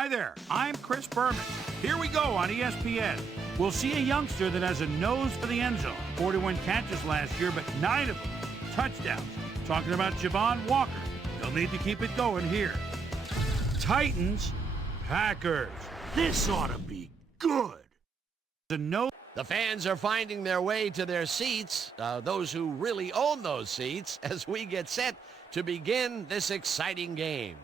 Hi there, I'm Chris Berman. Here we go on ESPN. We'll see a youngster that has a nose for the end zone. 41 catches last year, but 9 of them touchdowns. Talking about Javon Walker. They'll need to keep it going here. Titans, Packers. This ought to be good. The fans are finding their way to their seats, those who really own those seats, as we get set to begin this exciting game.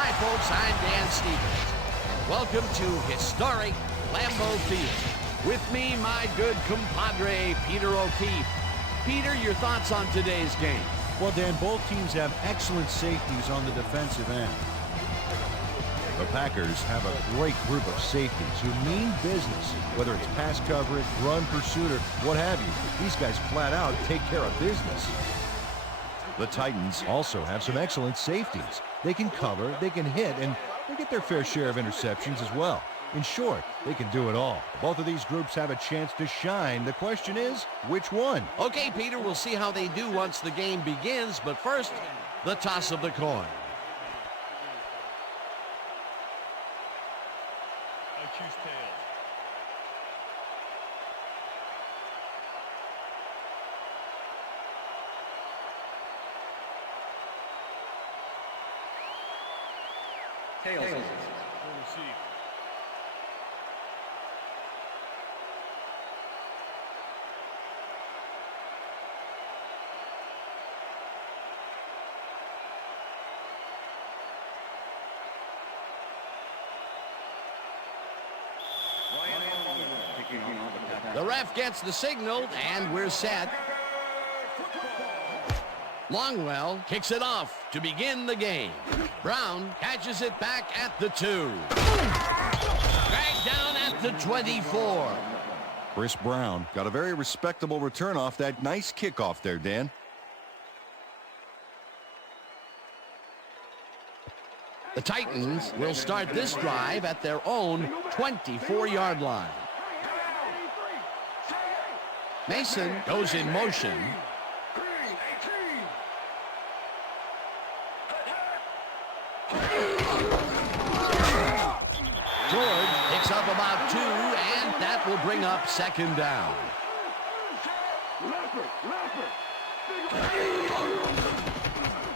Hi, folks. I'm Dan Stevens, and welcome to historic Lambeau Field. With me, my good compadre, Peter O'Keefe. Peter, your thoughts on today's game? Well, Dan, both teams have excellent safeties on the defensive end. The Packers have a great group of safeties who mean business, whether it's pass coverage, run pursuit, or what have you. These guys flat out take care of business. The Titans also have some excellent safeties. They can cover, they can hit, and they get their fair share of interceptions as well. In short, they can do it all. Both of these groups have a chance to shine. The question is, which one? Okay, Peter, we'll see how they do once the game begins, but first, the toss of the coin. I choose tails. Tails. Will receive. The ref gets the signal, and we're set. Longwell kicks it off to begin the game. Brown catches it back at the 2. Dragged down at the 24. Chris Brown got a very respectable return off that nice kickoff there, Dan. The Titans will start this drive at their own 24-yard line. Mason goes in motion. George picks up about 2, and that will bring up second down.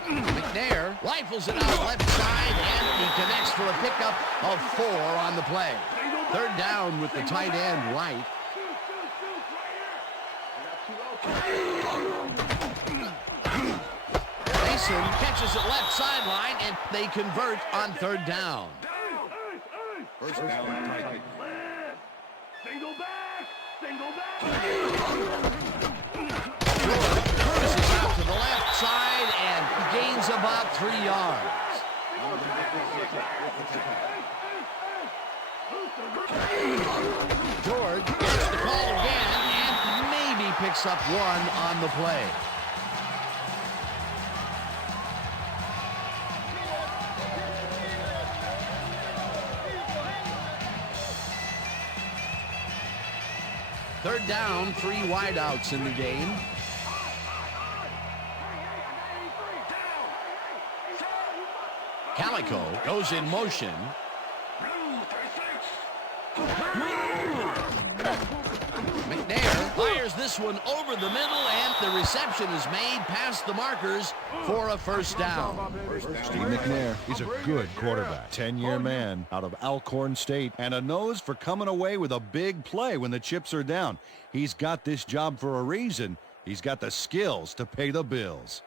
McNair rifles it out left side, and he connects for a pickup of 4 on the play. Third down with the tight end right. Mason catches it left sideline, and they convert on third down. First down, Titan. Single back! Single back! George cruises out to the left side and gains about 3 yards. George gets the call again and maybe picks up 1 on the play. Third down, 3 wideouts in the game. Calico goes in motion. McNair fires this one over the middle, and the reception is made past the markers for a first down. Steve McNair, he's a good quarterback. 10-year man out of Alcorn State, and a nose for coming away with a big play when the chips are down. He's got this job for a reason. He's got the skills to pay the bills.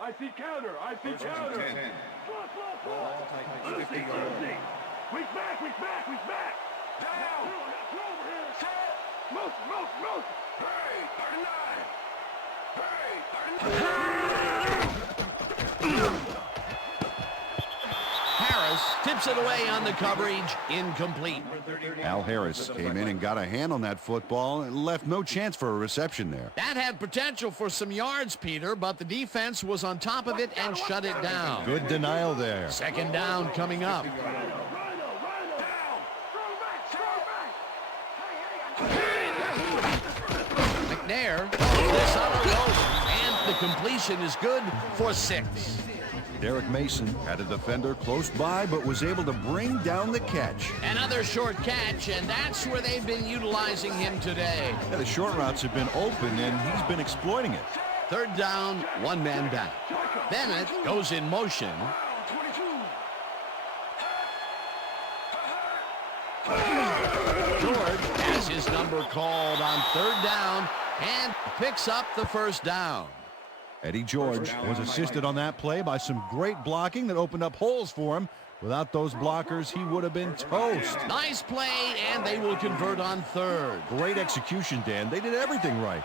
I see counter. I see counter. Weak back. Weak back. Down. Over here. Move. Hurry. 39. Harris tips it away on the coverage, incomplete. Al Harris came in and got a hand on that football and left no chance for a reception there. That had potential for some yards, Peter, but the defense was on top of it and shut it down. Good denial there. Second down coming up. McNair this on a rope, and the completion is good for 6. Derek Mason had a defender close by, but was able to bring down the catch. Another short catch, and that's where they've been utilizing him today. Yeah, the short routes have been open, and he's been exploiting it. 3rd down, 1 man back. Bennett goes in motion. George has his number called on 3rd down and picks up the 1st down. Eddie George was assisted on that play by some great blocking that opened up holes for him. Without those blockers, he would have been toast. Nice play, and they will convert on 3rd. Great execution, Dan. They did everything right.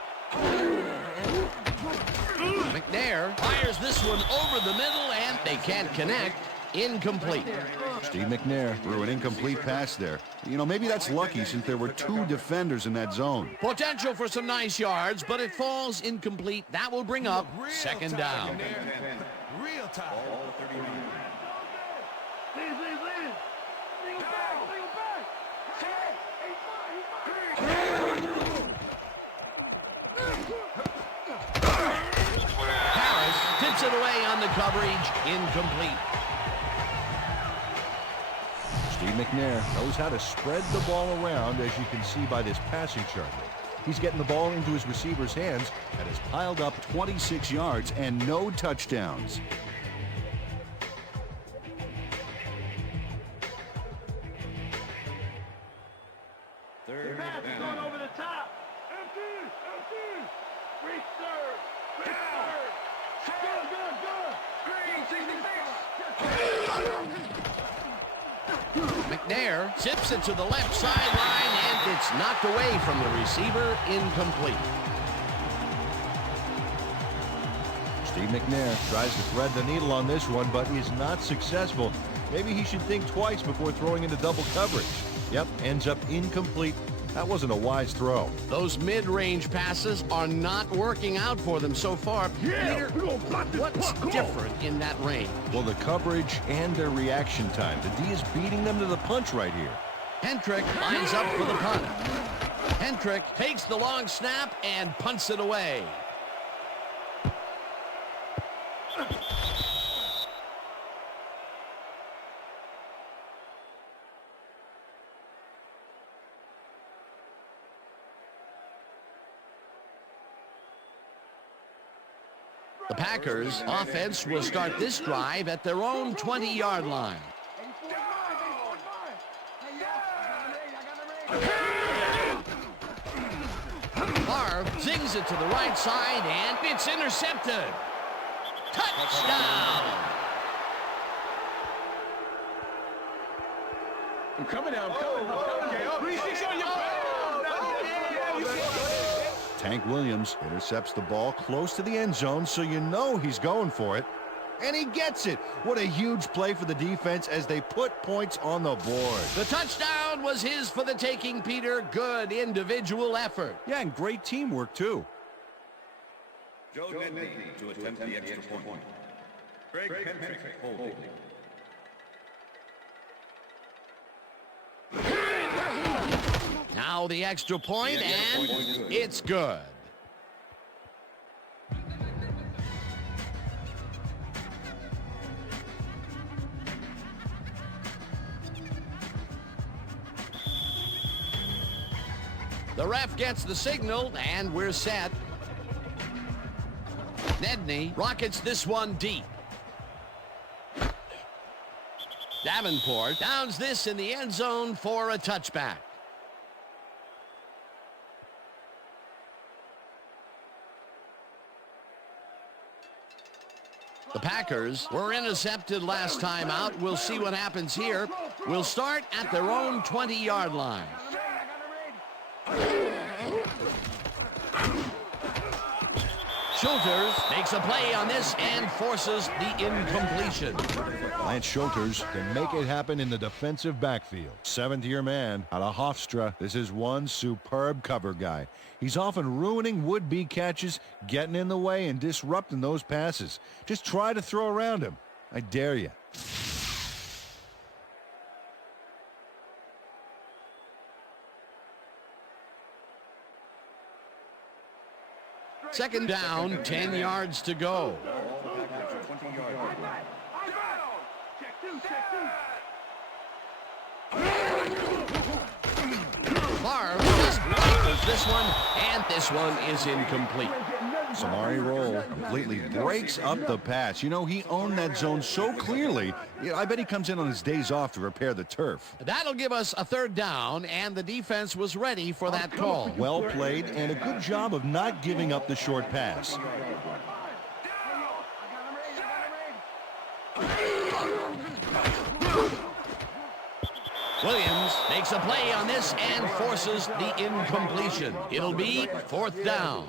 McNair fires this one over the middle, and they can't connect. Incomplete. Steve McNair threw an incomplete pass there. You know, maybe that's lucky since there were 2 defenders in that zone. Potential for some nice yards, but it falls incomplete. That will bring up 2nd down. Real time. Harris tips it away on the coverage. Incomplete. Steve McNair knows how to spread the ball around, as you can see by this passing chart. He's getting the ball into his receiver's hands and has piled up 26 yards and no touchdowns. Pass is going over the top. Empty. Reach third. McNair zips it to the left sideline, and it's knocked away from the receiver. Incomplete. Steve McNair tries to thread the needle on this one, but is not successful. Maybe he should think twice before throwing into double coverage. Yep, ends up incomplete. That wasn't a wise throw. Those mid-range passes are not working out for them so far. Peter, what's different in that range? Well, the coverage and their reaction time. The D is beating them to the punch right here. Hentrick lines up for the punt. Hentrick takes the long snap and punts it away. The Packers offense will start this drive at their own 20-yard line. Favre zings it to the right side, and it's intercepted. Touchdown! I'm coming out. Tank Williams intercepts the ball close to the end zone, so you know he's going for it. And he gets it. What a huge play for the defense as they put points on the board. The touchdown was his for the taking, Peter. Good individual effort. Yeah, and great teamwork, too. Joe Nedney to attempt the extra point. Greg Hentrick holding. Now the extra point, and it's good. The ref gets the signal, and we're set. Nedney rockets this one deep. Davenport downs this in the end zone for a touchback. The Packers were intercepted last time out. We'll see what happens here. We'll start at their own 20-yard line. Schulters makes a play on this and forces the incompletion. Lance Schulters can make it happen in the defensive backfield. Seventh-year man out of Hofstra. This is one superb cover guy. He's often ruining would-be catches, getting in the way and disrupting those passes. Just try to throw around him. I dare you. Second down, 10 yards to go. Favre just rifles this one, and this one is incomplete. Samari Roll completely breaks up the pass. You know, he owned that zone so clearly. I bet he comes in on his days off to repair the turf. That'll give us a third down, and the defense was ready for that call. Well played, and a good job of not giving up the short pass. Williams makes a play on this and forces the incompletion. It'll be fourth down.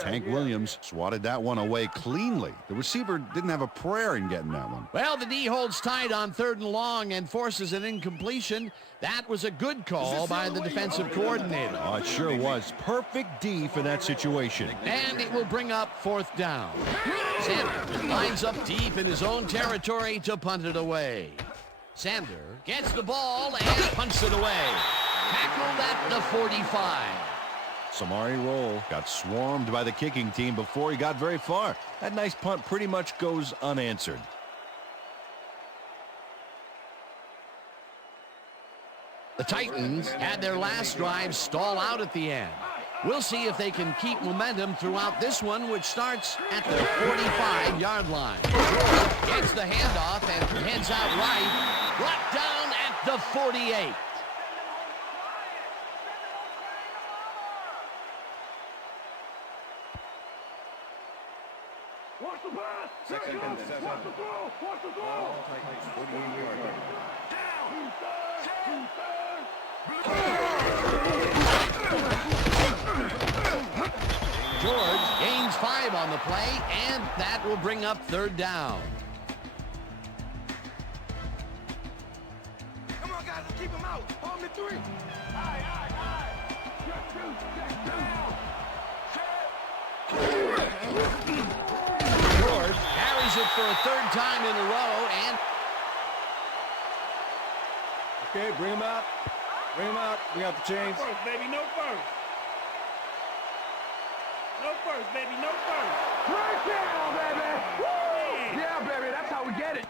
Tank Williams swatted that one away cleanly. The receiver didn't have a prayer in getting that one. Well, the D holds tight on 3rd and long and forces an incompletion. That was a good call by the defensive coordinator. Oh, it sure was. Perfect D for that situation. And it will bring up 4th down. Sander lines up deep in his own territory to punt it away. Sander gets the ball and punts it away. Tackled at the 45. Samari Roll got swarmed by the kicking team before he got very far. That nice punt pretty much goes unanswered. The Titans had their last drive stall out at the end. We'll see if they can keep momentum throughout this one, which starts at the 45-yard line. Gets the handoff and heads out right. Brought down at the 48. Watch the pass. Second and 7. Watch the throw. Watch the throw. All Titans 41-yard line. George gains 5 on the play, and that will bring up 3rd down. Come on, guys, let's keep him out. Hold me 3. Aye. Check 2. George carries it for a 3rd time in a row, and Okay, bring him out. Bring him out. We got the chains. First, baby, no first. No first, baby, no first. Right down, baby. Woo! Yeah, baby, that's how we get it.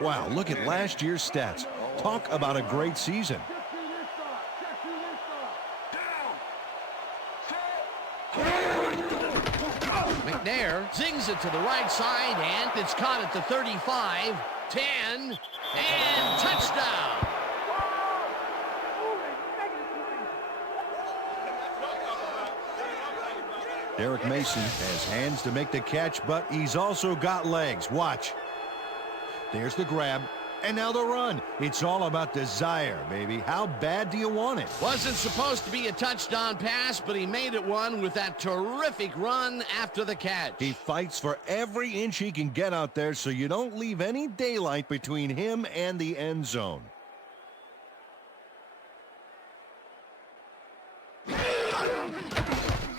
Wow, look at last year's stats. Talk about a great season. McNair zings it to the right side, and it's caught at the 35, 10, and touchdown. Derek Mason has hands to make the catch, but he's also got legs. Watch. There's the grab, and now the run. It's all about desire, baby. How bad do you want it? Wasn't supposed to be a touchdown pass, but he made it one with that terrific run after the catch. He fights for every inch he can get out there so you don't leave any daylight between him and the end zone.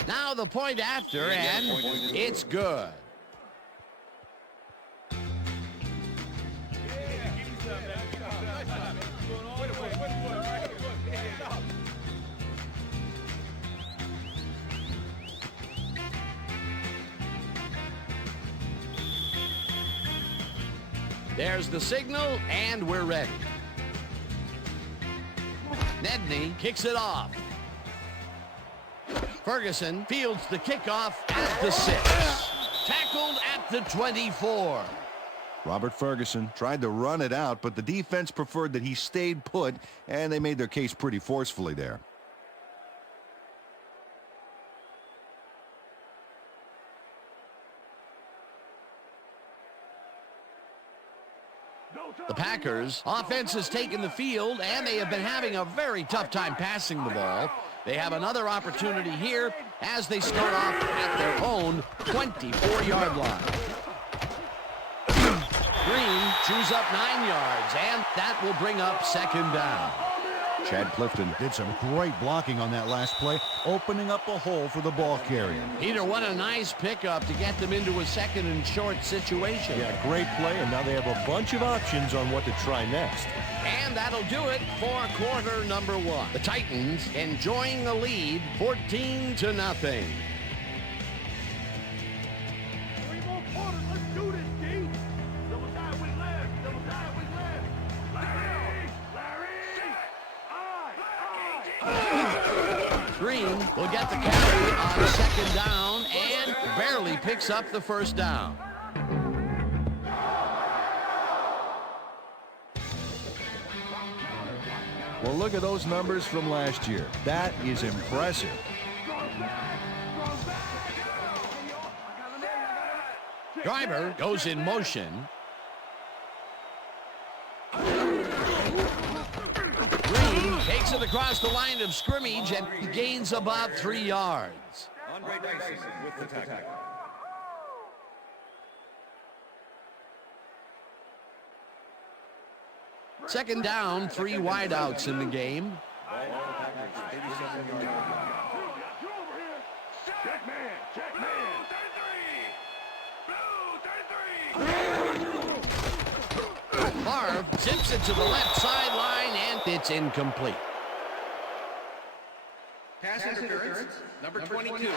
Now the point after, and it's good. There's the signal, and we're ready. Nedney kicks it off. Ferguson fields the kickoff at the 6. Tackled at the 24. Robert Ferguson tried to run it out, but the defense preferred that he stayed put, and they made their case pretty forcefully there. The Packers' offense has taken the field, and they have been having a very tough time passing the ball. They have another opportunity here as they start off at their own 24-yard line. Green chews up 9 yards, and that will bring up 2nd down. Chad Clifton did some great blocking on that last play, opening up a hole for the ball carrier. Peter, what a nice pickup to get them into a second and short situation. Yeah, great play, and now they have a bunch of options on what to try next. And that'll do it for quarter number 1. The Titans enjoying the lead 14-0. 3 more quarters. Let's do this, D. Double dive with left. Double dive with left. Larry! Green will get the carry on second down and barely picks up the first down. Well, look at those numbers from last year. That is impressive. Driver goes in motion. Green takes it across the line of scrimmage and gains about 3 yards. Andre Dyson with the tackle. Second down, 3 wideouts in the game. Check man. Check man. Favre zips it to the left sideline, and it's incomplete. Pass interference, number 22.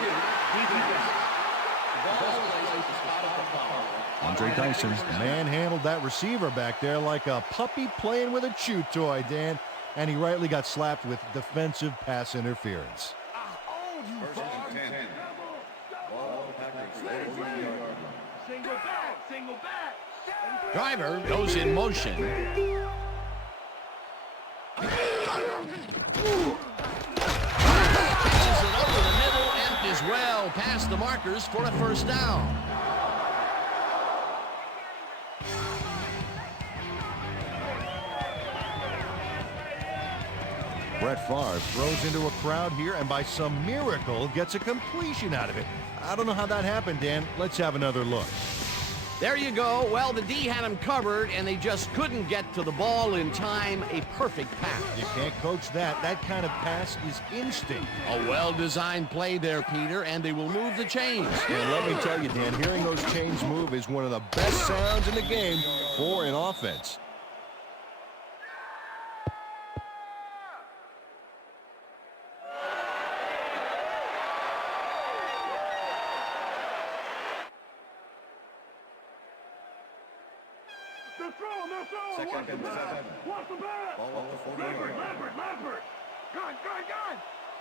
Andre Dyson manhandled that receiver back there like a puppy playing with a chew toy, Dan, and he rightly got slapped with defensive pass interference. First and 10. Ball Packers. Single back. Single back. Driver goes in motion. Catches it over the middle and is well past the markers for a first down. Brett Favre throws into a crowd here and by some miracle gets a completion out of it. I don't know how that happened, Dan. Let's have another look. There you go. Well, the D had him covered, and they just couldn't get to the ball in time. A perfect pass. You can't coach that. That kind of pass is instinct. A well-designed play there, Peter, and they will move the chains. And let me tell you, Dan, hearing those chains move is one of the best sounds in the game for an offense. Second and 7. What's the ball? Ball up to 40 yards. Lambert. Gun.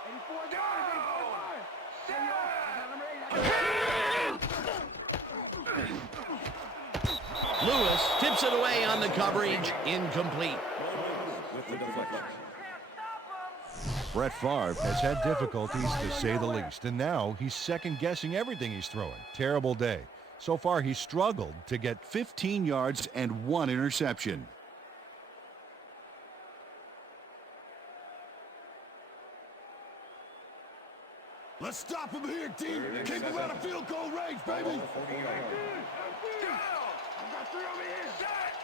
84 yards. 85. Lewis tips it away on the coverage. Incomplete. With the deflection. Brett Favre has had difficulties, to say the least, and now he's second-guessing everything he's throwing. Terrible day. So far, he's struggled to get 15 yards and 1 interception. Let's stop him here, team. Keep him out of field goal range, baby. 40 yards. I got 3 over here.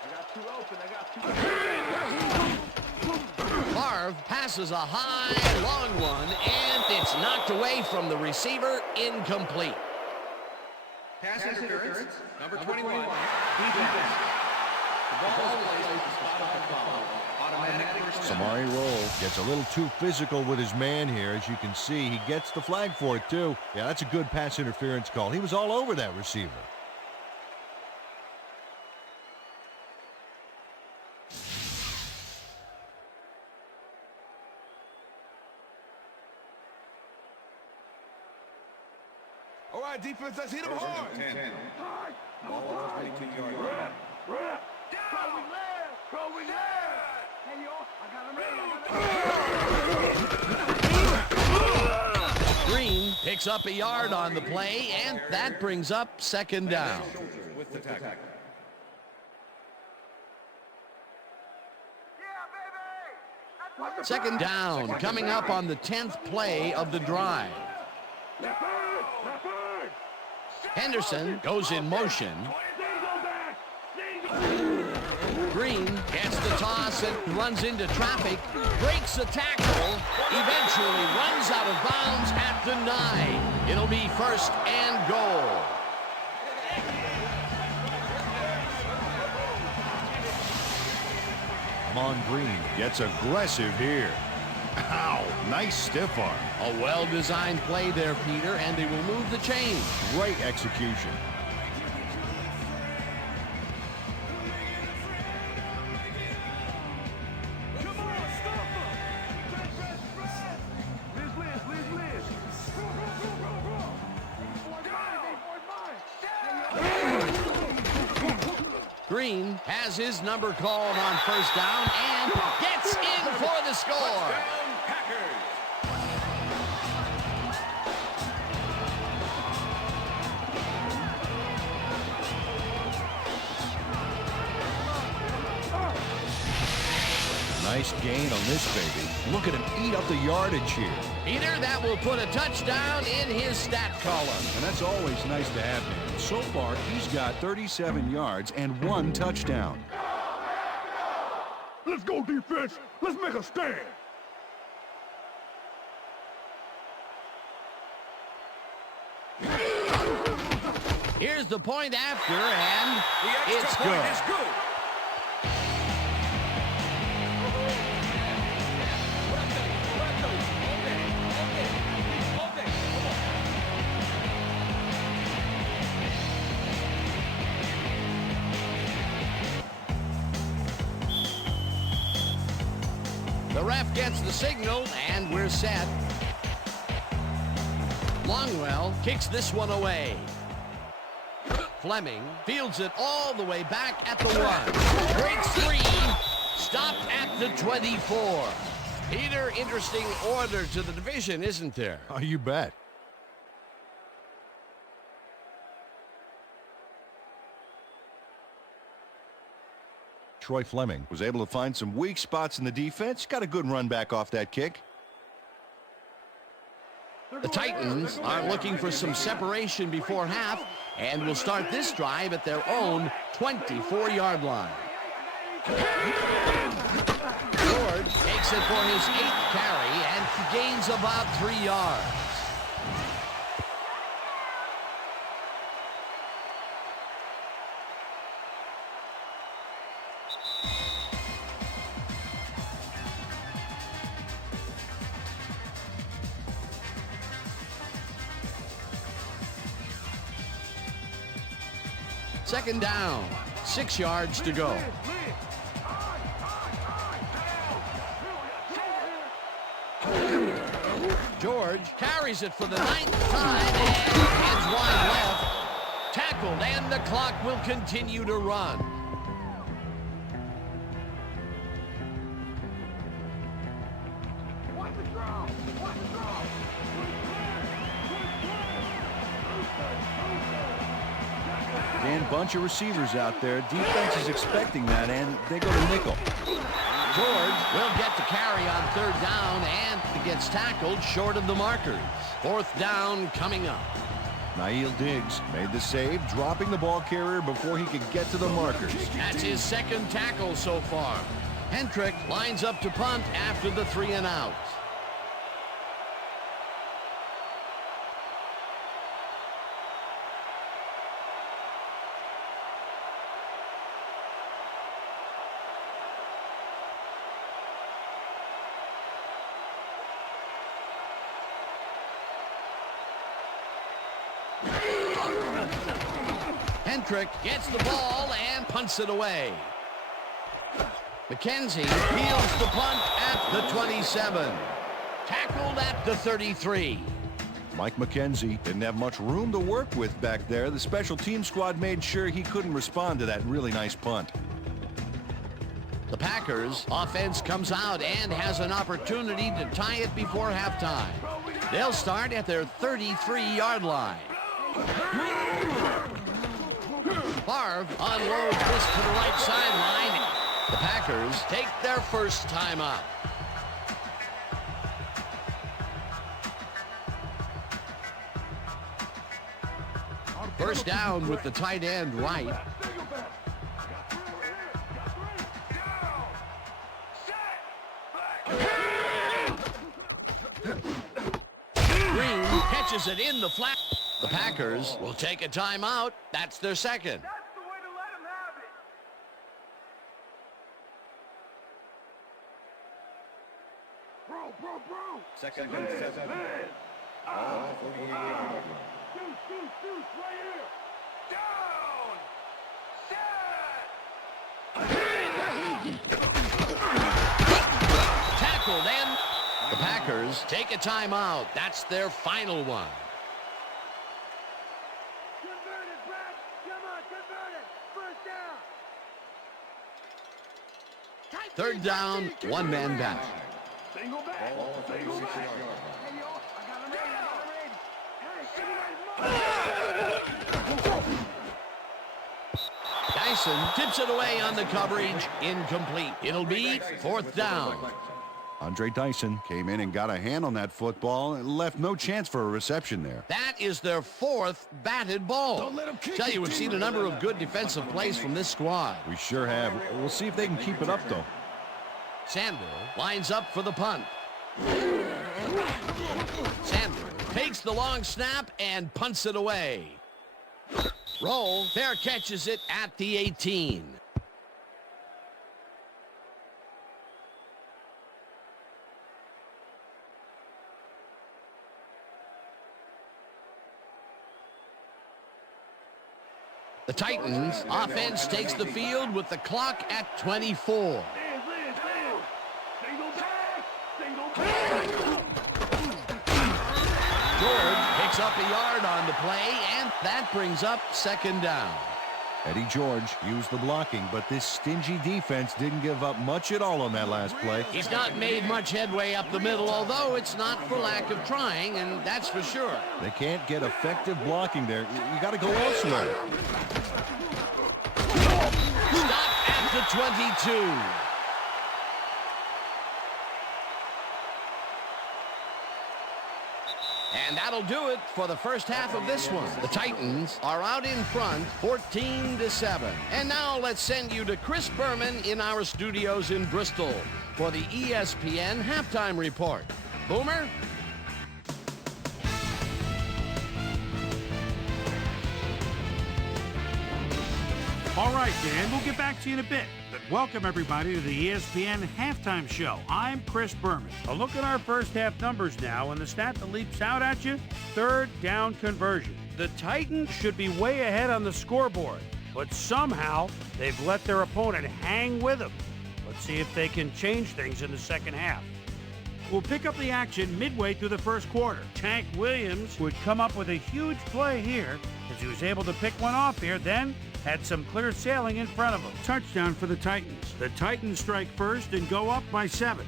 I got 2 open. Favre passes a high, long one, and it's knocked away from the receiver. Incomplete. Pass interference, number 21. Defense. The ball is placed at the spot of the foul. Automatic first down. Samari Rolle gets a little too physical with his man here. As you can see, he gets the flag for it, too. Yeah, that's a good pass interference call. He was all over that receiver. All right, defense, let's hit him hard. 10. Ball up to 22 yards. Going left. Hey, yo, I got him ready. Green picks up a yard on the play, and that brings up second down. With the tackle. Second down coming up on the 10th play of the drive. Henderson goes in motion. Green gets the toss and runs into traffic, breaks breaks the tackle, eventually runs out of bounds at the 9. It'll be first and goal. Mon Green gets aggressive here. Ow, nice stiff arm. A well-designed play there, Peter, and they will move the chains. Great execution. Come on, stop him! Liz. Green has his number called on first down and gets in for the score. Touchdown, Packers. Nice gain on this baby. Look at him eat up the yardage here. Peter, that will put a touchdown in his stat column. And that's always nice to have him. So far, he's got 37 yards and 1 touchdown. Let's go, defense. Let's make a stand. Here's the point after, and The it's extra point good. is good. The ref gets the signal, and we're set. Longwell kicks this one away. Fleming fields it all the way back at the 1. Breaks 3. Stopped at the 24. Peter, interesting order to the division, isn't there? Oh, you bet. Troy Fleming was able to find some weak spots in the defense. Got a good run back off that kick. The Titans are looking for some separation before half and will start this drive at their own 24-yard line. George takes it for his 8th carry and he gains about 3 yards. Second down, 6 yards to go. George carries it for the 9th time and hands wide left. Tackled, and the clock will continue to run. Dan, bunch of receivers out there. Defense is expecting that, and they go to nickel. George will get the carry on 3rd down and gets tackled short of the markers. 4th down coming up. Nail Diggs made the save, dropping the ball carrier before he could get to the markers. That's his 2nd tackle so far. Hentrick lines up to punt after the 3 and out. Hentrick gets the ball and punts it away. McKenzie fields the punt at the 27. Tackled at the 33. Mike McKenzie didn't have much room to work with back there. The special team squad made sure he couldn't respond to that really nice punt. The Packers offense comes out and has an opportunity to tie it before halftime. They'll start at their 33-yard line. Favre unloads this to the right sideline. The Packers take their first time out. First down with the tight end right. catches it in the flat. The Packers will take a timeout. That's their second. That's the way to let him have it. Bro. Second and 7. Man. All 48-yard line. Deuce, right here. Down. Set. Tackled, and the Packers take a timeout. That's their final one. Converted, Brad. Come on, converted. First down. Third down, one man back. Single back. All Single 46-yard back. line. Hey, yo, I got him ready. Hey, Dyson tips it away on the coverage. Incomplete. It'll be fourth down. Andre Dyson came in and got a hand on that football and left no chance for a reception there. That is their fourth batted ball. Don't let him kick Tell it, you, we've seen a number of good defensive plays from this squad. We sure have. We'll see if they can keep it up, though. Sandler lines up for the punt. Sandler takes the long snap and punts it away. Roll, fair catches it at the 18. The Titans offense takes the field with the clock at 24. Single back. George picks up a yard on the play, and that brings up second down. Eddie George used the blocking, but this stingy defense didn't give up much at all on that last play. He's not made much headway up the middle, although it's not for lack of trying, and that's for sure. They can't get effective blocking there. You got to go elsewhere. Stop at the 22. And that'll do it for the first half of this one. The Titans are out in front, 14-7. And now let's send you to Chris Berman in our studios in Bristol for the ESPN Halftime Report. Boomer? All right, Dan, we'll get back to you in a bit. But welcome, everybody, to the ESPN Halftime Show. I'm Chris Berman. A look at our first half numbers now, and the stat that leaps out at you, third down conversion. The Titans should be way ahead on the scoreboard, but somehow they've let their opponent hang with them. Let's see if they can change things in the second half. We'll pick up the action midway through the first quarter. Tank Williams would come up with a huge play here as he was able to pick one off here, then had some clear sailing in front of him. Touchdown for the Titans. The Titans strike first and go up by 7.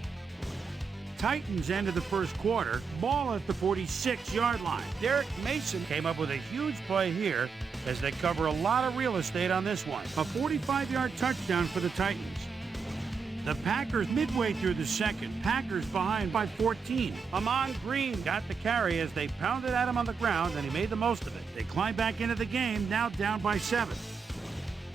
Titans end of the first quarter, ball at the 46-yard line. Derek Mason came up with a huge play here as they cover a lot of real estate on this one. A 45-yard touchdown for the Titans. The Packers midway through the second. Packers behind by 14. Amon Green got the carry as they pounded at him on the ground, and he made the most of it. They climb back into the game, now down by 7.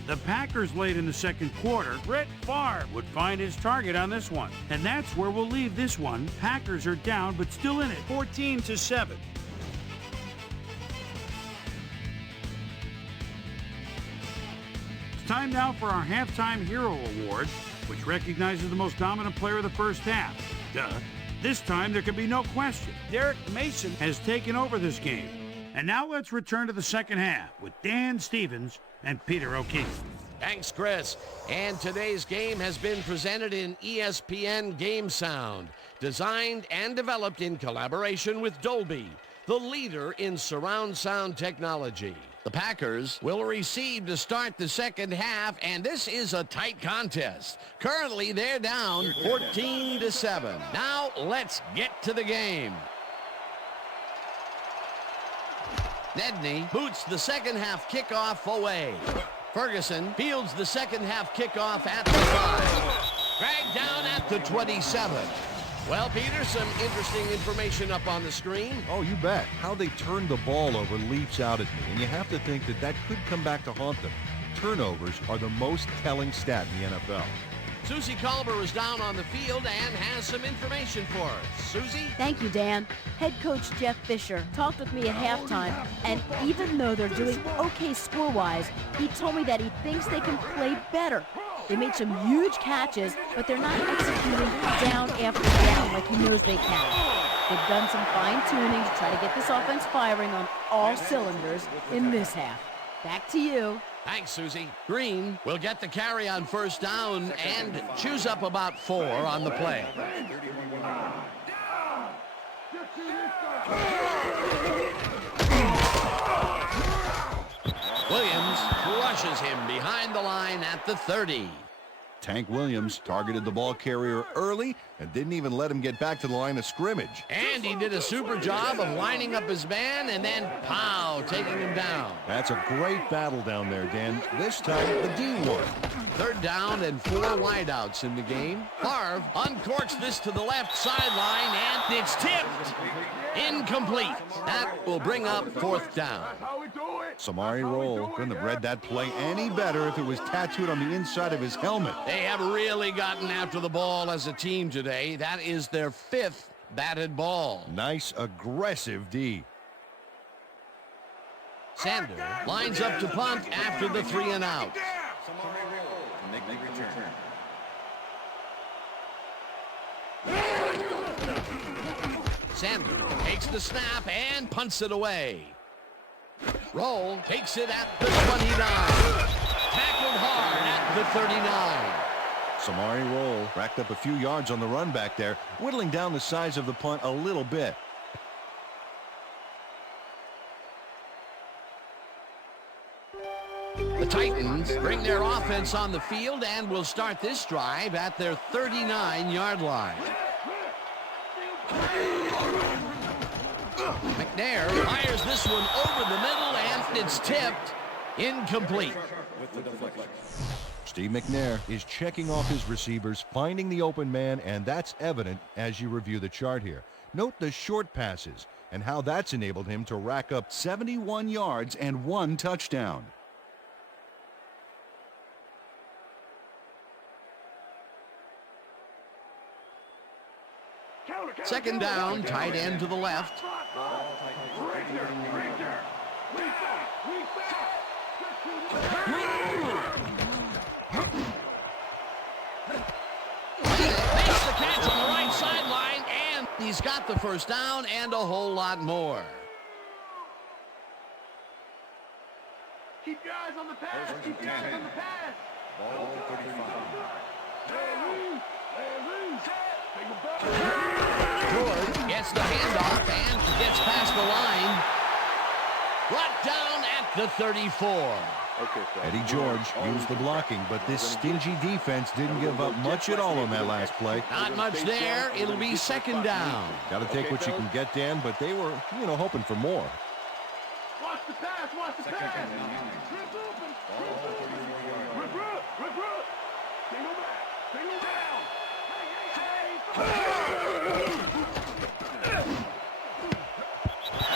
The Packers late in the second quarter. Brett Favre would find his target on this one. And that's where we'll leave this one. Packers are down, but still in it, 14-7. It's time now for our Halftime Hero Award, which recognizes the most dominant player of the first half. Duh. This time, there can be no question. Derek Mason has taken over this game. And now let's return to the second half with Dan Stevens and Peter O'Keefe. Thanks, Chris. And today's game has been presented in ESPN Game Sound, designed and developed in collaboration with Dolby, the leader in surround sound technology. The Packers will receive to start the second half, and this is a tight contest. Currently, they're down 14-7. Now, let's get to the game. Nedney boots the second half kickoff away. Ferguson fields the second half kickoff at the 5. Dragged down at the 27. Well, Peter, some interesting information up on the screen. Oh, you bet. How they turned the ball over leaps out at me, and you have to think that that could come back to haunt them. Turnovers are the most telling stat in the NFL. Susie Culber is down on the field and has some information for us. Susie? Thank you, Dan. Head coach Jeff Fisher talked with me at halftime, and even though they're doing okay score-wise, he told me that he thinks they can play better. They made some huge catches, but they're not executing down after down like he knows they can. They've done some fine-tuning to try to get this offense firing on all cylinders in this half. Back to you. Thanks, Susie. Green will get the carry on first down and chews up about 4 on the play. Williams crushes him behind the line at the 30. Tank Williams targeted the ball carrier early and didn't even let him get back to the line of scrimmage. And he did a super job of lining up his man and then, pow, taking him down. That's a great battle down there, Dan. This time, the D won. 3rd down and 4 wideouts in the game. Harv uncorks this to the left sideline, and it's tipped. Incomplete. That will bring up 4th down. Samari Roll couldn't have read that play any better if it was tattooed on the inside of his helmet. They have really gotten after the ball as a team today. That is their 5th batted ball. Nice, aggressive D. Sander lines up to punt after the 3 and out. Make the return. Sander takes the snap and punts it away. Roll takes it at the 29. Tackled hard at the 39. Samari Roll racked up a few yards on the run back there, whittling down the size of the punt a little bit. The Titans bring their offense on the field and will start this drive at their 39-yard line. McNair fires this one over the middle, and it's tipped. Incomplete. Steve McNair is checking off his receivers, finding the open man, and that's evident as you review the chart here. Note the short passes and how that's enabled him to rack up 71 yards and 1 touchdown. Second down, tight end to the left. Makes the catch on the right sideline, and he's got the first down and a whole lot more. Keep your eyes on the pass. Keep your eyes on the pass. Ball 35. George gets the handoff and gets past the line. Brought down at the 34. Eddie George used the blocking, but this stingy defense didn't give up much at all on that last play. Not much there. It'll be second down. Got to take what you can get, Dan, but they were, hoping for more. Watch the pass. Watch the pass. Rip open. Rip. Single back. Single down.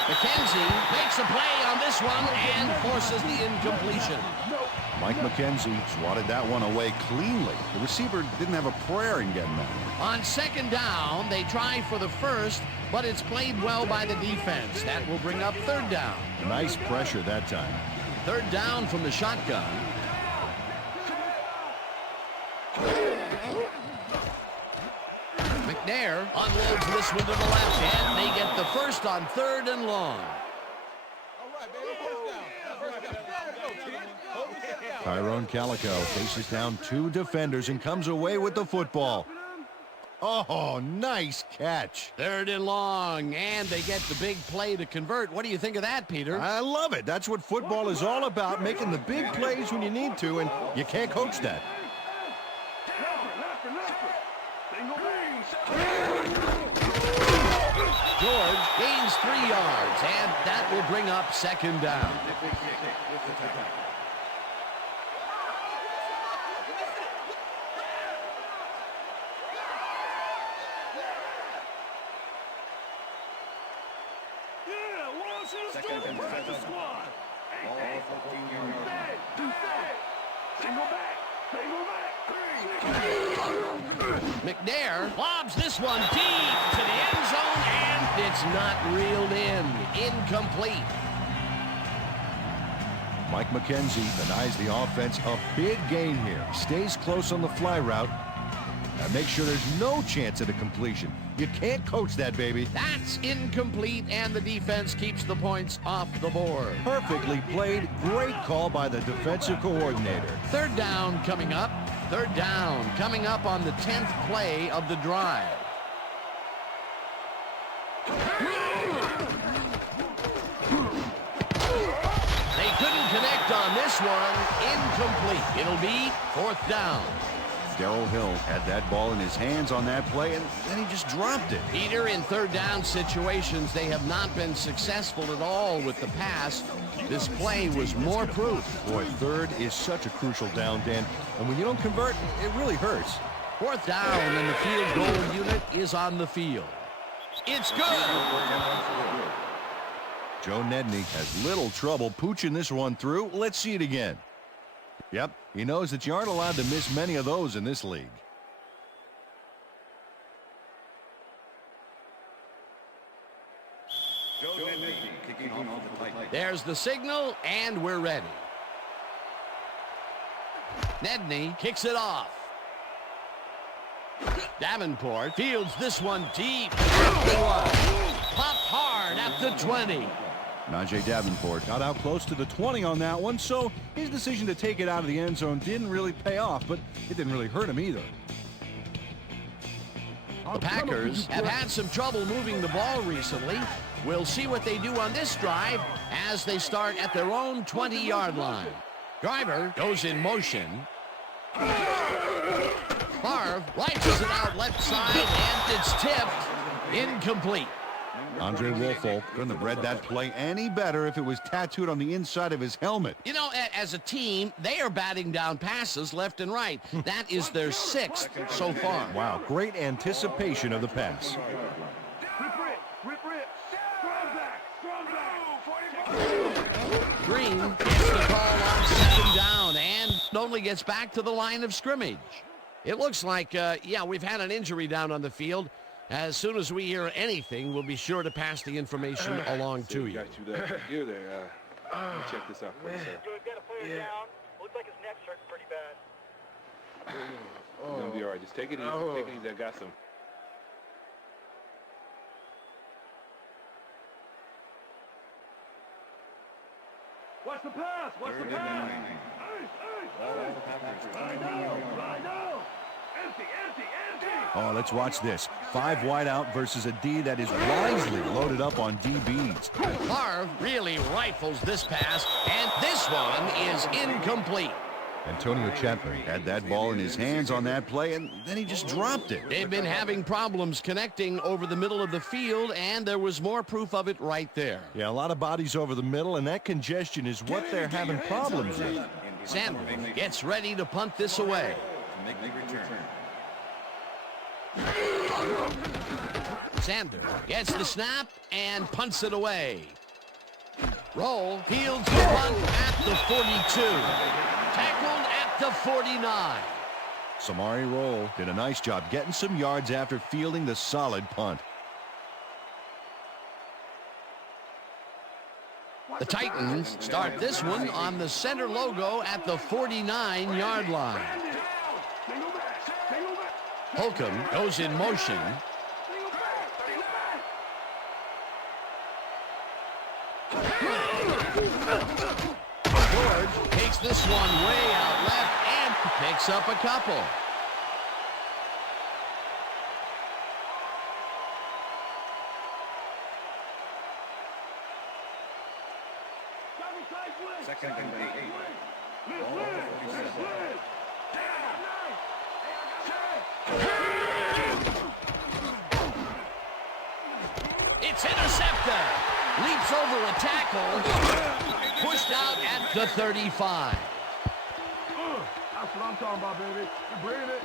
McKenzie makes a play on this one and forces the incompletion. Mike McKenzie swatted that one away cleanly. The receiver didn't have a prayer in getting that. On second down, they try for the first, but it's played well by the defense. That will bring up third down. Nice pressure that time. Third down from the shotgun. McNair unloads this one to the left, and they get the first on 3rd and long. Tyrone Calico faces down 2 defenders and comes away with the football. Oh, nice catch. 3rd and long, and they get the big play to convert. What do you think of that, Peter? I love it. That's what football is all about, making the big plays when you need to, and you can't coach that. George gains 3 yards, and that will bring up second down. Single back. Single back. McNair lobs this one deep to the end zone, and it's not reeled in. Incomplete. Mike McKenzie denies the offense a big gain here. Stays close on the fly route. And make sure there's no chance at a completion. You can't coach that, baby. That's incomplete, and the defense keeps the points off the board. Perfectly played. Great call by the defensive coordinator. Third down coming up. Third down coming up on the 10th play of the drive. They couldn't connect on this one. Incomplete. It'll be fourth down. Darrell Hill had that ball in his hands on that play, and then he just dropped it. Peter, in third down situations, they have not been successful at all with the pass. This play was more proof. Boy, third is such a crucial down, Dan. And when you don't convert, it really hurts. Fourth down, and the field goal unit is on the field. It's good. Joe Nedney has little trouble pooching this one through. Let's see it again. Yep, he knows that you aren't allowed to miss many of those in this league. Joe Nedney kicking off the play. There's the signal, and we're ready. Nedney kicks it off. Davenport fields this one deep. Popped hard at the 20. Najee Davenport got out close to the 20 on that one, so his decision to take it out of the end zone didn't really pay off, but it didn't really hurt him either. The Packers have had some trouble moving the ball recently. We'll see what they do on this drive as they start at their own 20-yard line. Driver goes in motion. Favre rises it out left side, and it's tipped. Incomplete. Andre Wolfel couldn't have read that play any better if it was tattooed on the inside of his helmet. You know, as a team, they are batting down passes left and right. That is their 6th so far. Wow, great anticipation of the pass. Green gets the call on second down and only gets back to the line of scrimmage. It looks like, yeah, we've had an injury down on the field. As soon as we hear anything, we'll be sure to pass the information along to you. Got you there. You're there. Let me check this out for you, sir. We've got a player down. Looks like his neck's hurting pretty bad. You're going to be all right. Just take it easy. Take it easy. I got some. Watch the pass. Watch the pass. Right now. Empty. Oh, let's watch this. 5 wide out versus a D that is wisely loaded up on DBs. Favre really rifles this pass, and this one is incomplete. Antonio Chapman had that ball in his hands on that play, and then he just dropped it. They've been having problems connecting over the middle of the field, and there was more proof of it right there. Yeah, a lot of bodies over the middle, and that congestion is what they're having problems with. Sanders gets ready to punt this away. Make the return. Sanders gets the snap and punts it away. Roll fields the punt at the 42. Tackled at the 49. Samari Roll did a nice job getting some yards after fielding the solid punt. The Titans start this one on the center logo at the 49-yard line. Holcomb goes in motion. George takes this one way out left and picks up a couple. Second and 8. Ball 47. It's intercepted. Leaps over a tackle. Pushed out at the 35. That's what I'm talking about, baby. You're bringing it.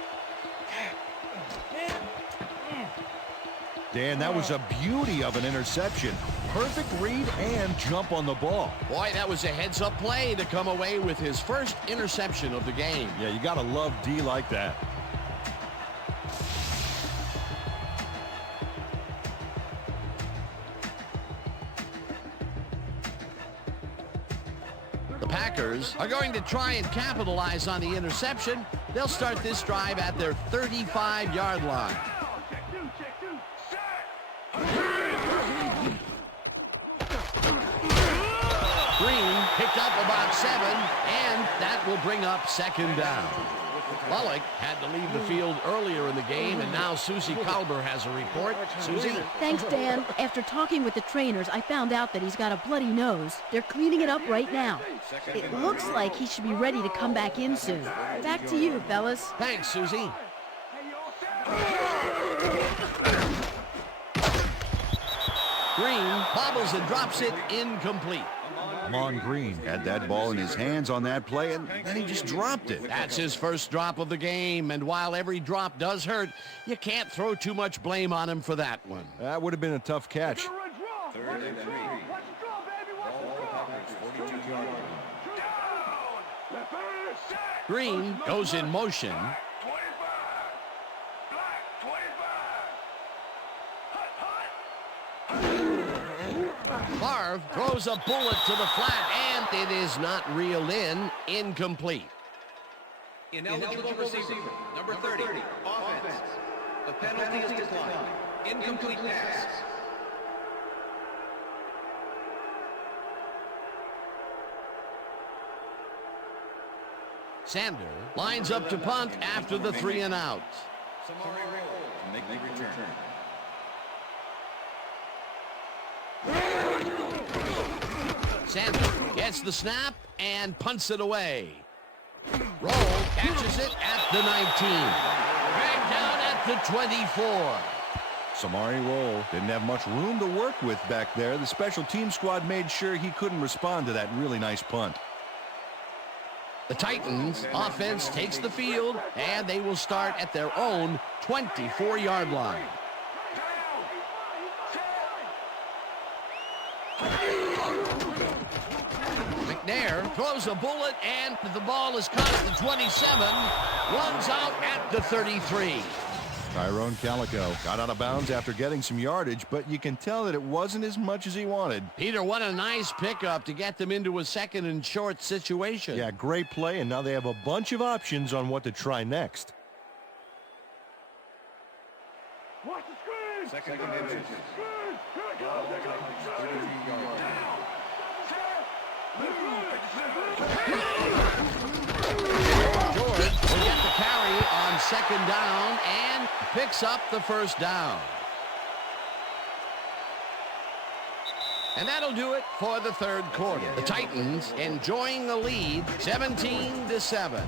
Dan, that was a beauty of an interception. perfect read and jump on the ball. Boy, that was a heads-up play to come away with his first interception of the game. Yeah, you got to love D like that. The Packers are going to try and capitalize on the interception. They'll start this drive at their 35-yard line. Green picked up about 7, and that will bring up second down. Lullick had to leave the field earlier in the game, and now Susie Kalber has a report. Susie? Thanks, Dan. After talking with the trainers, I found out that he's got a bloody nose. They're cleaning it up right now. It looks like he should be ready to come back in soon. Back to you, fellas. Thanks, Susie. Green bobbles and drops it incomplete. Amon Green had that ball in his hands on that play, and then he just dropped it. That's his first drop of the game, and while every drop does hurt, you can't throw too much blame on him for that one. That would have been a tough catch. Third and 3. Green goes in motion. Favre throws a bullet to the flat, and it is not reeled in. Incomplete. Ineligible receiver, number 30, offense. A penalty is declined. Incomplete pass. Sander lines up to punt after the 3 and out. Samari Roll to make the return. Sander gets the snap and punts it away. Roll catches it at the 19. Dragged down at the 24. Samari Roll didn't have much room to work with back there. The special team squad made sure he couldn't respond to that really nice punt. The Titans offense takes the field, and they will start at their own 24-yard line. McNair throws a bullet, and the ball is caught at the 27, runs out at the 33. Tyrone Calico got out of bounds after getting some yardage, but you can tell that it wasn't as much as he wanted. Peter, what a nice pickup to get them into a second and short situation. Yeah, great play, and now they have a bunch of options on what to try next. Watch the screen! Second and 2. George will get the carry on second down and picks up the first down. And that'll do it for the third quarter. The Titans enjoying the lead, 17-7.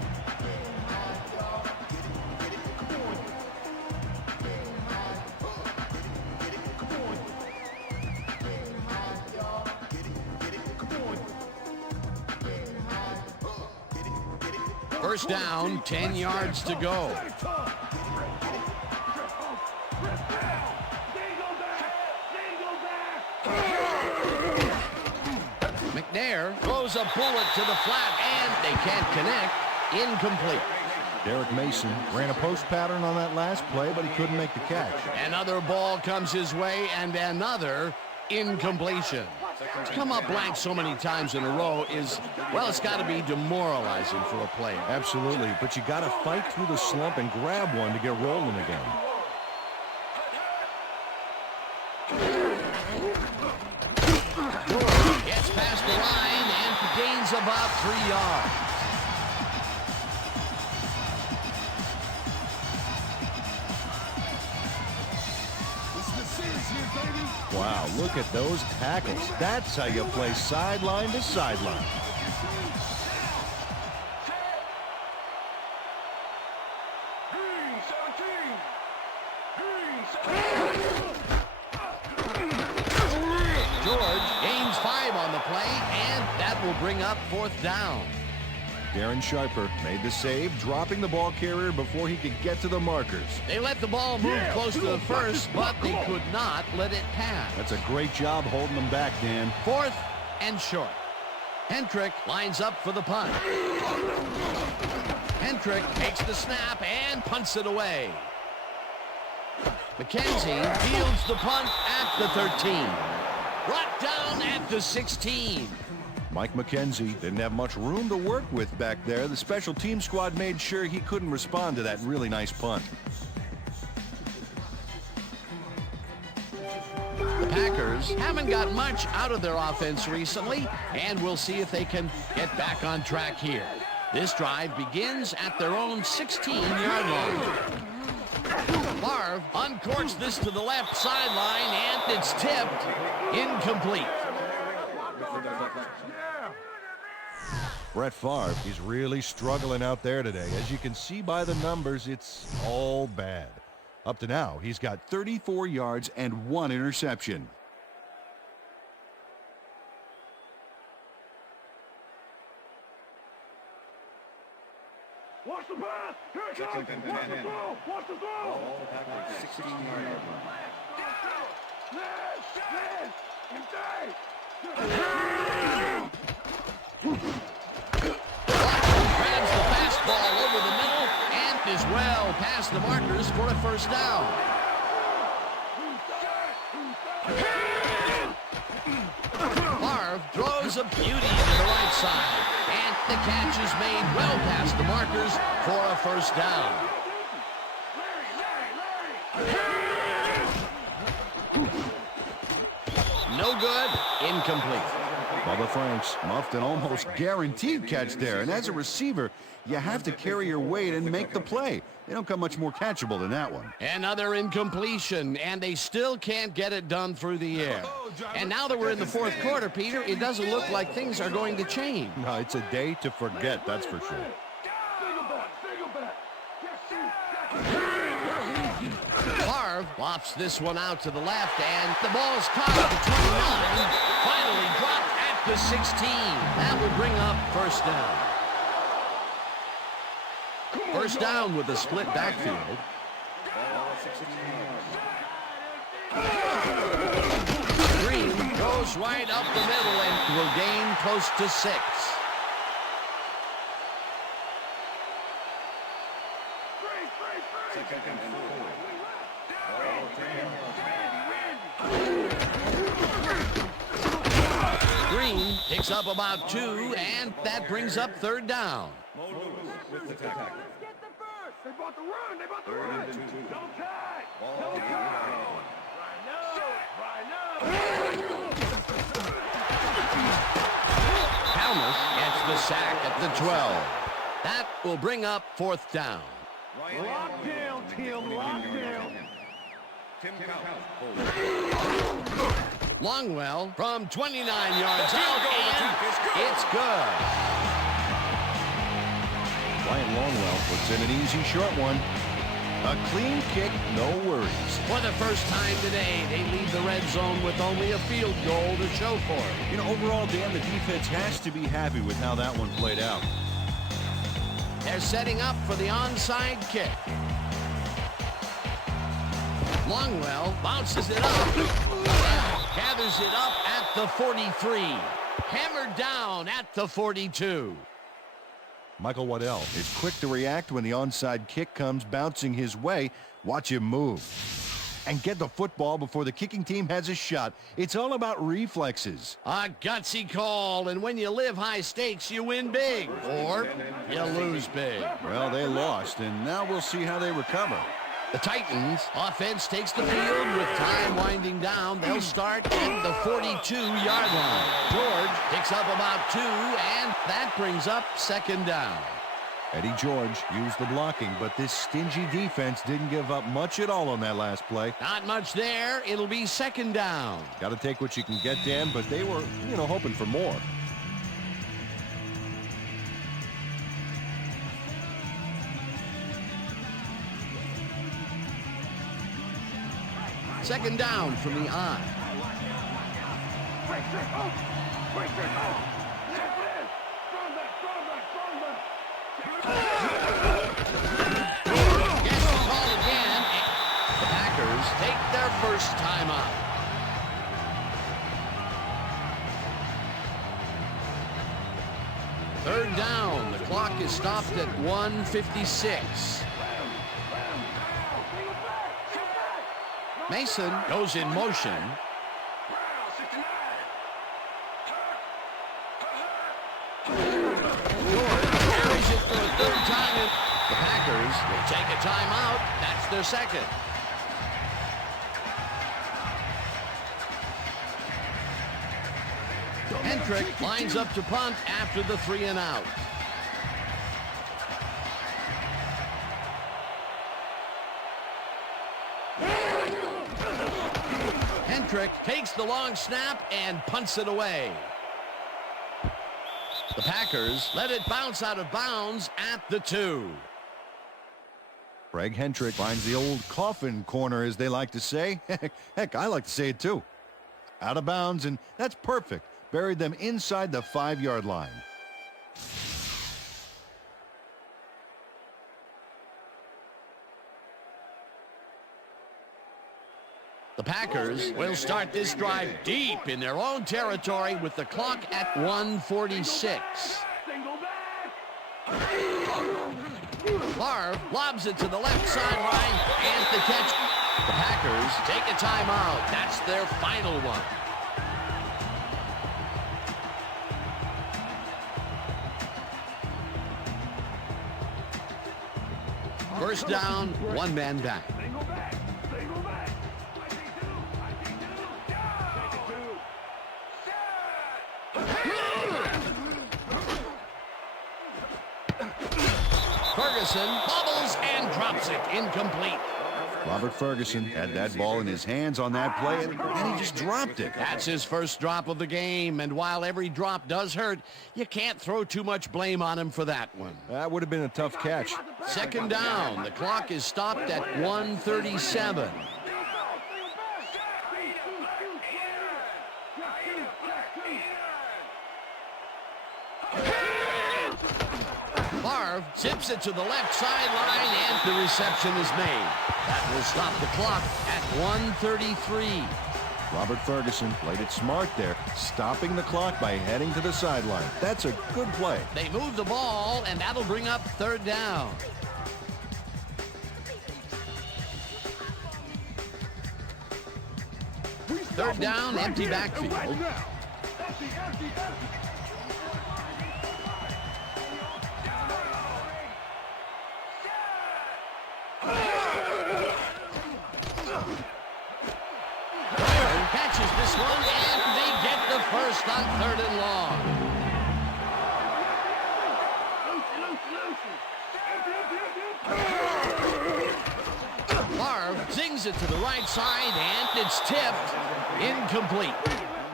First down, 10 yards to go. McNair throws a bullet to the flat, and they can't connect. Incomplete. Derek Mason ran a post pattern on that last play, but he couldn't make the catch. Another ball comes his way, and another incompletion. To come up blank so many times in a row is, well, it's got to be demoralizing for a player. Absolutely, but you got to fight through the slump and grab one to get rolling again. George gets past the line and gains about 3 yards. Wow, look at those tackles. That's how you play sideline to sideline. George gains 5 on the play, and that will bring up fourth down. Darren Sharper made the save, dropping the ball carrier before he could get to the markers. They let the ball move close to the first, but they could not let it pass. That's a great job holding them back, Dan. 4th and short. Hentrick lines up for the punt. Hentrick takes the snap and punts it away. McKenzie fields the punt at the 13. Brought down at the 16. Mike McKenzie didn't have much room to work with back there. The special team squad made sure he couldn't respond to that really nice punt. The Packers haven't got much out of their offense recently, and we'll see if they can get back on track here. This drive begins at their own 16-yard line. Favre uncorks this to the left sideline, and it's tipped. Incomplete. Brett Favre, he's really struggling out there today. As you can see by the numbers, it's all bad. Up to now, he's got 34 yards and 1 interception. Watch the pass! Here it comes! Watch the throw! Watch the throw! 16-yard line. Grabs the fastball over the middle and is well past the markers for a first down. Favre throws a beauty to the right side, and the catch is made well past the markers for a first down. No good. Incomplete. Bubba Franks muffed an almost guaranteed catch there. And as a receiver, you have to carry your weight and make the play. They don't come much more catchable than that one. Another incompletion, and they still can't get it done through the air. And now that we're in the 4th quarter, Peter, it doesn't look like things are going to change. No, it's a day to forget, that's for sure. Favre lofts this one out to the left, and the ball's caught at the 29. Finally dropped at the 16. That would bring up first down. First down with a split backfield. Green goes right up the middle and will gain close to 6. Green picks up about 2, and that brings up 3rd down. With the tackle. They bought the run! They bought the run! Don't tie! Don't tie! Kalmus gets the sack at the 12. That will bring up 4th down. Lock down, Tim! Lock down! Tim Kalmus. Longwell from 29 yards out, and it's good. Ryan Longwell puts in an easy short one. A clean kick, no worries. For the first time today, they leave the red zone with only a field goal to show for it. You know, overall, Dan, the defense has to be happy with how that one played out. They're setting up for the onside kick. Longwell bounces it up. Gathers it up at the 43. Hammered down at the 42. Michael Waddell is quick to react when the onside kick comes bouncing his way. Watch him move. And get the football before the kicking team has a shot. It's all about reflexes. A gutsy call, and when you live high stakes, you win big. Or you lose big. Well, they lost, and now we'll see how they recover. The Titans offense takes the field with time winding down. They'll start at the 42-yard line. George picks up about 2, and that brings up 2nd down. Eddie George used the blocking, but this stingy defense didn't give up much at all on that last play. Not much there. It'll be 2nd down. Got to take what you can get, Dan, but they were, hoping for more. Second down from the I. Break it out! Break it out! Strong back! Strong back! Strong back! Gets the call again. The Packers take their first timeout. Third down. The clock is stopped at 1:56. Mason goes in motion. Carries it for a third time. The Packers will take a timeout. That's their second. Hendrick lines up to punt after the 3-and-out. Hendrick takes the long snap and punts it away. The Packers let it bounce out of bounds at the 2. Craig Hendrick finds the old coffin corner, as they like to say. Heck, I like to say it too. Out of bounds, and that's perfect. Buried them inside the 5-yard line. The Packers will start this drive deep in their own territory with the clock at 1:46. Favre lobs it to the left sideline and the catch. The Packers take a timeout. That's their final one. First down, one man back. Ferguson bobbles and drops it incomplete. Robert Ferguson had that ball in his hands on that play, and he just dropped it. That's his first drop of the game, and while every drop does hurt, you can't throw too much blame on him for that one. That would have been a tough catch. Second down. The clock is stopped at 1:37. Favre zips it to the left sideline, and the reception is made. That will stop the clock at 1:33. Robert Ferguson played it smart there, stopping the clock by heading to the sideline. That's a good play. They move the ball, and that'll bring up third down. Third down, empty backfield. Catches this one, and they get the first on third and long. Favre zings it to the right side, and it's tipped. Incomplete.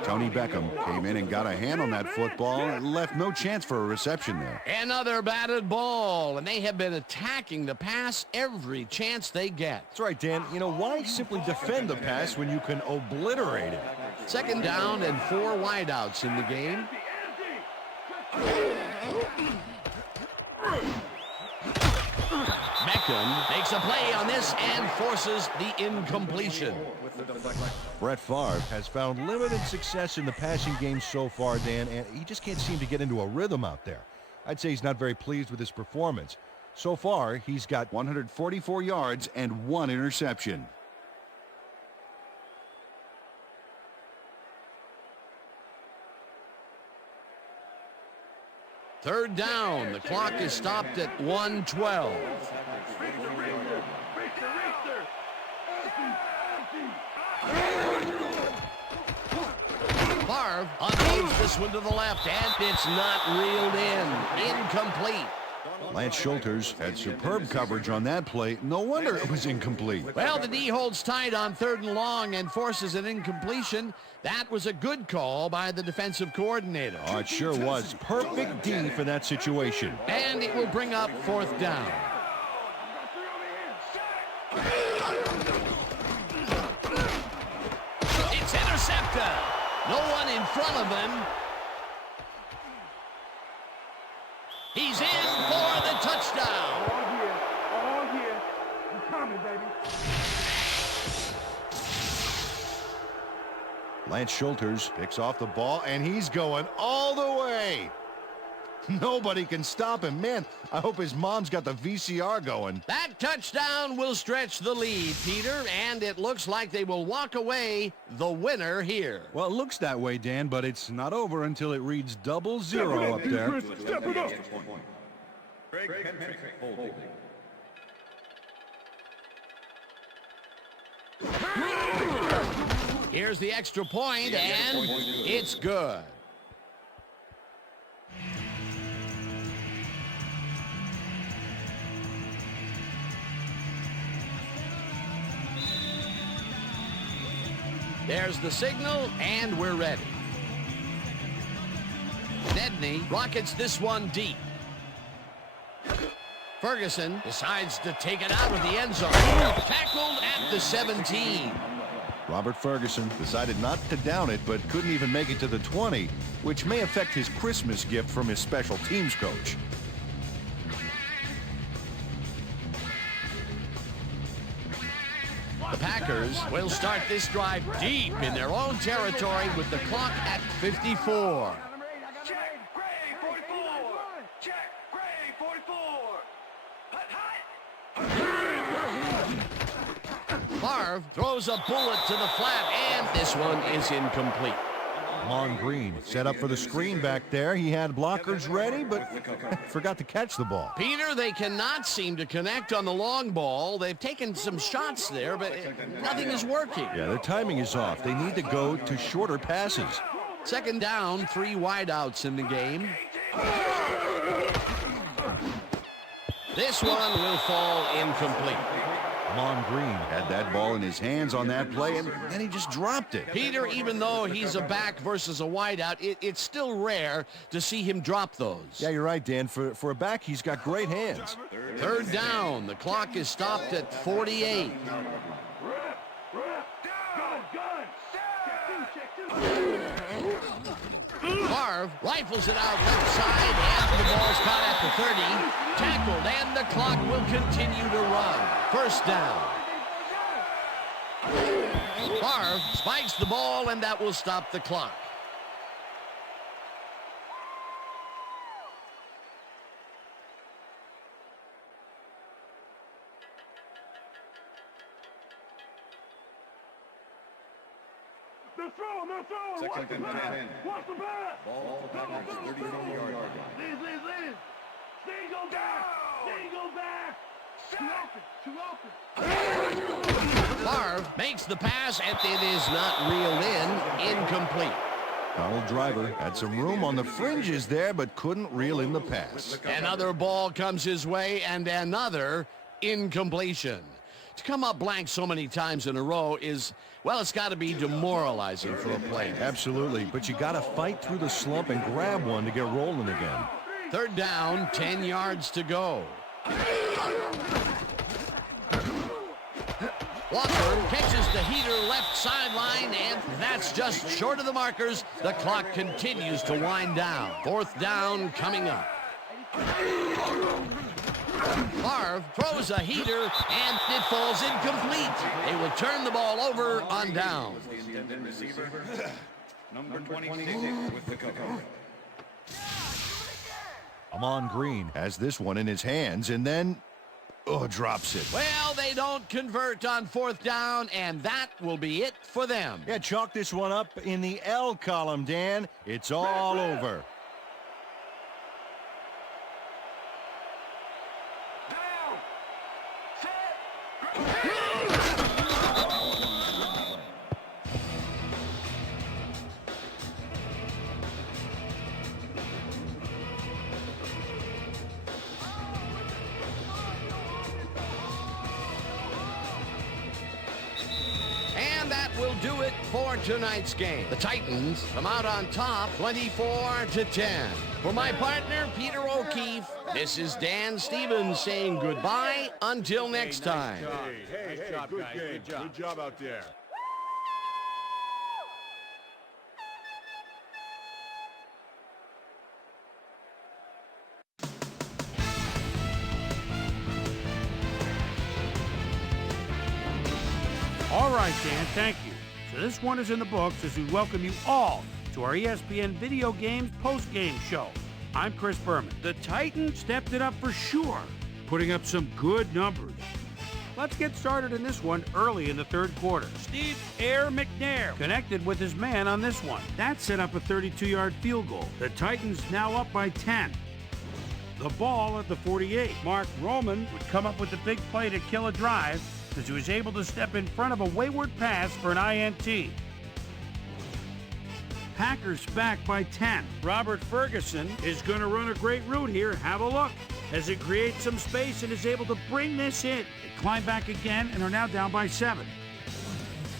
Tony Beckham came in and got a hand on that football and left no chance for a reception there. Another batted ball, and they have been attacking the pass every chance they get. That's right, Dan. You know, why simply defend the pass when you can obliterate it? Second down and 4 wideouts in the game. Beckham makes a play on this and forces the incompletion. Brett Favre has found limited success in the passing game so far, Dan, and he just can't seem to get into a rhythm out there. I'd say he's not very pleased with his performance. So far, he's got 144 yards and 1 interception. Third down. The clock is stopped at 1:12. Favre unloads this one to the left, and it's not reeled in. Incomplete. Lance Schulters had superb coverage on that play. No wonder it was incomplete. Well, the D holds tight on third and long and forces an incompletion. That was a good call by the defensive coordinator. Oh, it sure was. Perfect D for that situation. And it will bring up fourth down. It's intercepted. No one in front of him. He's in for the touchdown. Lance Schulters picks off the ball, and he's going all the way. Nobody can stop him. Man, I hope his mom's got the VCR going. That touchdown will stretch the lead, Peter, and it looks like they will walk away the winner here. Well, it looks that way, Dan, but it's not over until it reads 0-0 up there. Step it up. Craig Henry holding. Here's the extra point, and it's good. There's the signal, and we're ready. Nedney rockets this one deep. Ferguson decides to take it out of the end zone. Tackled at the 17. Robert Ferguson decided not to down it, but couldn't even make it to the 20, which may affect his Christmas gift from his special teams coach. The Packers will start this drive deep in their own territory with the clock at 54. Check, Gray, 44. Check, Gray, 44. Hut, hut. Favre throws a bullet to the flat, and this one is incomplete. Amon Green set up for the screen back there. He had blockers ready, but forgot to catch the ball. Peter, they cannot seem to connect on the long ball. They've taken some shots there, but nothing is working. Yeah, their timing is off. They need to go to shorter passes. Second down, 3 wideouts in the game. This one will fall incomplete. Amon Green had that ball in his hands on that play, and then he just dropped it. Peter, even though he's a back versus a wideout, it's still rare to see him drop those. Yeah, you're right, Dan. For a back, he's got great hands. Third down. The clock is stopped at 48. Favre rifles it out left side, and the ball's caught at the 30. Tackled, and the clock will continue to run. First down. Favre spikes the ball, and that will stop the clock. They're throwing. Watch the pass. Watch the pass. Ball Packers 34-yard line. Lead. Stay go back. Stay go back. Too open. Favre makes the pass, and it is not reeled in. Incomplete. Donald Driver had some room on the fringes there, but couldn't reel in the pass. Another ball comes his way, and another incompletion. To come up blank so many times in a row is, well, it's got to be demoralizing for a player. Absolutely, but you got to fight through the slump and grab one to get rolling again. Third down, 10 yards to go. Walker catches the heater left sideline, and that's just short of the markers. The clock continues to wind down. Fourth down coming up. Favre throws a heater, and it falls incomplete. They will turn the ball over on down. Receiver, number 26 with the cover. Amon Green has this one in his hands, and then drops it. Well, they don't convert on fourth down, and that will be it for them. Yeah, chalk this one up in the L column, Dan. It's all over. And that will do it for tonight's game. The Titans come out on top 24-10. For my partner, Peter O'Keefe, this is Dan Stevens saying goodbye until next time. Hey, good game. Good job out there. All right, Dan, thank you. So This one is in the books as we welcome you all to our ESPN Video Games post-game show. I'm Chris Berman. The Titans stepped it up for sure, putting up some good numbers. Let's get started in this one early in the third quarter. Steve Air McNair connected with his man on this one. That set up a 32-yard field goal. The Titans now up by 10. The ball at the 48. Mark Roman would come up with the big play to kill a drive as he was able to step in front of a wayward pass for an INT. Packers back by 10. Robert Ferguson is going to run a great route here. Have a look as it creates some space and is able to bring this in. They climb back again and are now down by 7.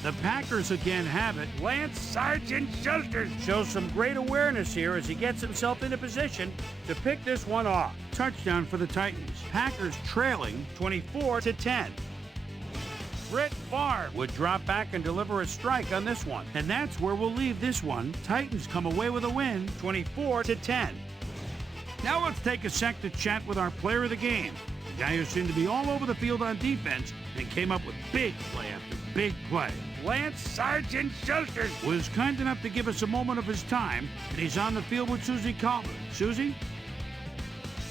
The Packers again have it. Lance Sergeant Schuster shows some great awareness here as he gets himself into position to pick this one off. Touchdown for the Titans. Packers trailing 24-10. Brett Favre would drop back and deliver a strike on this one. And that's where we'll leave this one. Titans come away with a win, 24-10. Now let's take a sec to chat with our player of the game. The guy who seemed to be all over the field on defense and came up with big play after big play. Lance Sergeant Schuster was kind enough to give us a moment of his time, and he's on the field with Susie Calvin. Susie?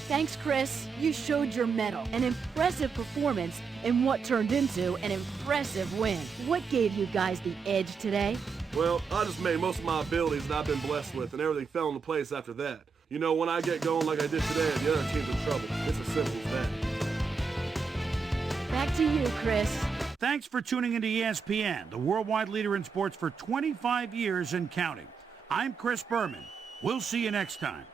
Thanks, Chris. You showed your mettle. An impressive performance in what turned into an impressive win. What gave you guys the edge today? Well, I just made most of my abilities that I've been blessed with, and everything fell into place after that. You know, when I get going like I did today, the other team's in trouble. It's as simple as that. Back to you, Chris. Thanks for tuning into ESPN, the worldwide leader in sports for 25 years and counting. I'm Chris Berman. We'll see you next time.